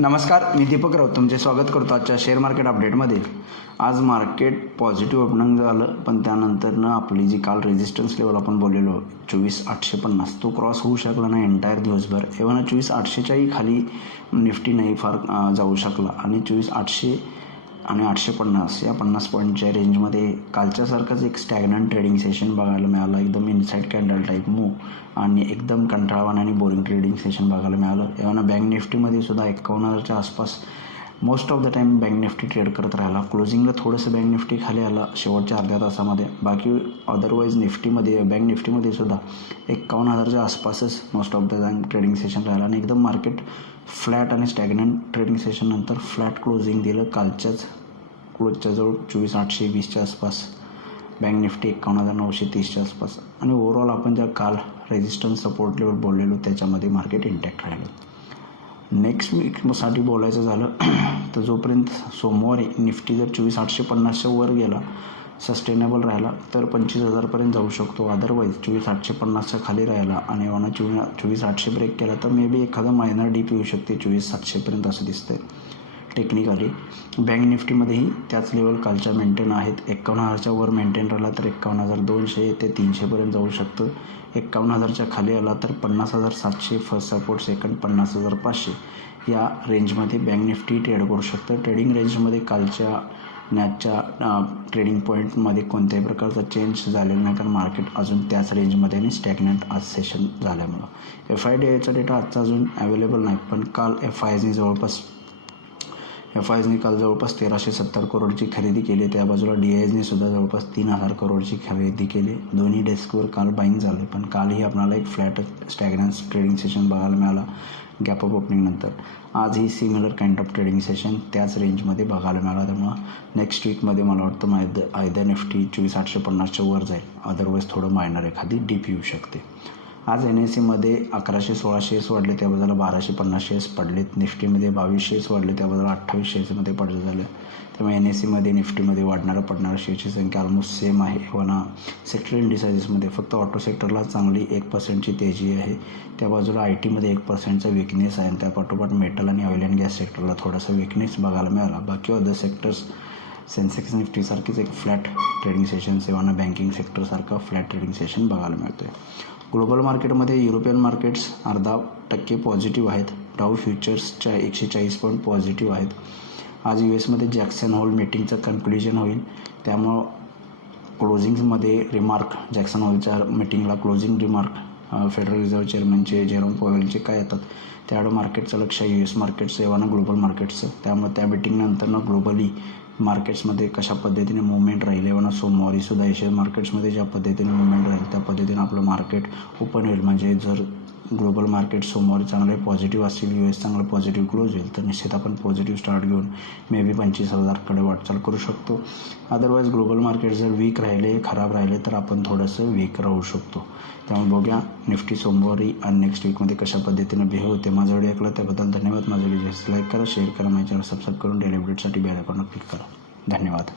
नमस्कार, मी दीपक राऊत तुमचे स्वागत करतो आजच्या शेअर मार्केट अपडेटमध्ये. आज मार्केट पॉझिटिव्ह ओपनिंग झालं, पण त्यानंतरनं आपली जी काल रेजिस्टन्स लेवल आपण बोललेलो 24,850 तो क्रॉस होऊ शकला नाही एंटायर दिवसभर. एव्हन 24,800च्याही खाली निफ्टी नाही फार जाऊ शकला आणि 24,800 आणि 850 या 50 पॉईंटच्या रेंजमध्ये कालच्यासारखंच एक स्टॅग्नंट ट्रेडिंग सेशन बघायला मिळालं. एकदम इनसाईड कॅन्डल टाईप मूव आणि एकदम कंटाळवाणं आणि बोरिंग ट्रेडिंग सेशन बघायला मिळालं. एव्हन बँक निफ्टीमध्ये सुद्धा 51,000च्या आसपास most of the time bank Nifty trade करत राहिला. क्लोजिंगला थोडंसं बँक निफ्टी खाली आला शेवटच्या अर्ध्या तासामध्ये. बाकी अदरवाईज बँक निफ्टीमध्ये सुद्धा 51,000च्या आसपासच most of the time trading session राहिला आणि एकदम मार्केट फ्लॅट आणि स्टॅग्नंट ट्रेडिंग सेशन नंतर फ्लॅट क्लोजिंग दिलं. कालच्याच क्लोजच्या जवळ 24,820च्या आसपास, बँक निफ्टी 51,930च्या आसपास आणि ओव्हरऑल आपण ज्या काल रेजिस्टन्स सपोर्ट लेवल बोललेलो त्याच्यामध्ये मार्केट इंटॅक्ट राहिलं. नेक्स्ट वीकसाठी बोलायचं झालं तर जोपर्यंत सोमवारी निफ्टी जर 24,850च्या वर गेला, सस्टेनेबल राहिला तर 25,000पर्यंत जाऊ शकतो. अदरवाईज 24,850च्या खाली राहिला आणि एव्हन 24,800 ब्रेक केला तर मे बी एखादा मायनर डीप येऊ शकते 24,700पर्यंत असं दिसतंय टेक्निकली. बँक निफ्टीमध्येही त्याच लेवल कालच्या मेंटेन आहेत. 51,000च्या वर मेंटेन राहिला तर 51,200 ते 300पर्यंत जाऊ शकतं. 51,000च्या खाली आला तर 50,700 फर्स्ट सपोर्ट, सेकंड 50,500 या रेंजमध्ये बँक निफ्टी ट्रेड करू शकतं. ट्रेडिंग रेंजमध्ये कालच्या नॅचच्या ट्रेडिंग पॉईंटमध्ये कोणत्याही प्रकारचा चेंज झालेला नाही, कारण मार्केट अजून त्याच रेंजमध्ये आणि स्टॅग्नंट आज सेशन झाल्यामुळं. FIDIचा डेटा आजचा अजून अवेलेबल नाही, पण काल FISनी काल जवळपास 1,370 करोडची खरेदी केली. त्या बाजूला DISनी सुद्धा जवळपास 3,000 करोडची खरेदी केली. दोन्ही डेस्कवर काल बाईंग झाले, पण कालही आपल्याला एक फ्लॅट स्टॅग्नन्स ट्रेडिंग सेशन बघायला मिळाला गॅप अप ओपनिंग नंतर. आजही similar kind of trading session त्याच रेंजमध्ये बघायला मिळाला. त्यामुळं नेक्स्ट वीकमध्ये मला वाटतं आयदर निफ्टी 24,850च्या वर जाईल, अदरवाईज थोडं मायनर एखादी डीप येऊ शकते. आज NSEमध्ये 1,116 शेअर्स वाढले, त्या बाजूला 1,250 शेअर्स पडलेत. निफ्टीमध्ये 22 शेअर्स वाढले, त्या बाजूला 28 शेअर्समध्ये पडले झाले. त्यामुळे NSEमध्ये निफ्टीमध्ये वाढणाऱ्या शेअर्सची संख्या ऑलमोस्ट सेम आहे. पण सेक्टर इंडिसायजेसमध्ये फक्त ऑटो सेक्टरला चांगली 1% तेजी आहे. त्या बाजूला IT मध्ये 1%चा विकनेस आहे आणि त्या पाठोपाठ मेटल आणि ऑइल अँड गॅस सेक्टरला थोडासा विकनेस बघायला मिळाला. बाकी अदर सेक्टर्स सेन्सेक्स निफ्टीसारखीच एक फ्लॅट ट्रेडिंग सेशन, सेवाना बँकिंग सेक्टरसारखा फ्लॅट ट्रेडिंग सेशन बघायला मिळतो आहे. ग्लोबल मार्केटमध्ये युरोपियन मार्केट्स 0.5% पॉझिटिव्ह आहेत. डाऊ फ्युचर्सच्या 140 पॉईंट पॉझिटिव्ह आहेत. आज US जॅक्सन होल मीटिंगचं कन्क्ल्युजन होईल, त्यामुळं क्लोजिंगमध्ये रिमार्क जॅक्सन होलच्या मीटिंगला क्लोजिंग रिमार्क फेडरल रिझर्व्ह चेअरमनचे जेरोम पॉवेलचे काय येतात त्याकडं मार्केटचं लक्ष आहे. US मार्केटचं एव्हाना ग्लोबल मार्केटचं. त्यामुळे त्या मीटिंगनंतरनं ग्लोबली मार्केट्समध्ये कशा पद्धतीने मुवमेंट राहील, एव्हाना सोमवारी सुद्धा एशियन मार्केट्समध्ये ज्या पद्धतीने मुवमेंट राहील त्या पद्धतीने आपलं मार्केट ओपन होईल. म्हणजे जर ग्लोबल मार्केट सोमवारी चांगले पॉझिटिव्ह असतील, US चांगलं पॉझिटिव्ह क्लोज होईल तर निश्चित आपण पॉझिटिव्ह स्टार्ट घेऊन मे बी 25,000कडे वाटचाल करू शकतो. अदरवाईज ग्लोबल मार्केट जर वीक राहिले, खराब राहिले तर आपण थोडंसं वीक राहू शकतो. त्यामुळे बघूया निफ्टी सोमवारी आणि नेक्स्ट वीकमध्ये कशा पद्धतीने बिहेव होते. माझा व्हिडिओ ऐकला त्याबद्दल धन्यवाद. माझा व्हिडिओ लाईक करा, शेअर करा, माझ्या चॅनल सबस्क्राईब करून डेली अपडेटसाठी बेल आयकॉनवर क्लिक करा. धन्यवाद.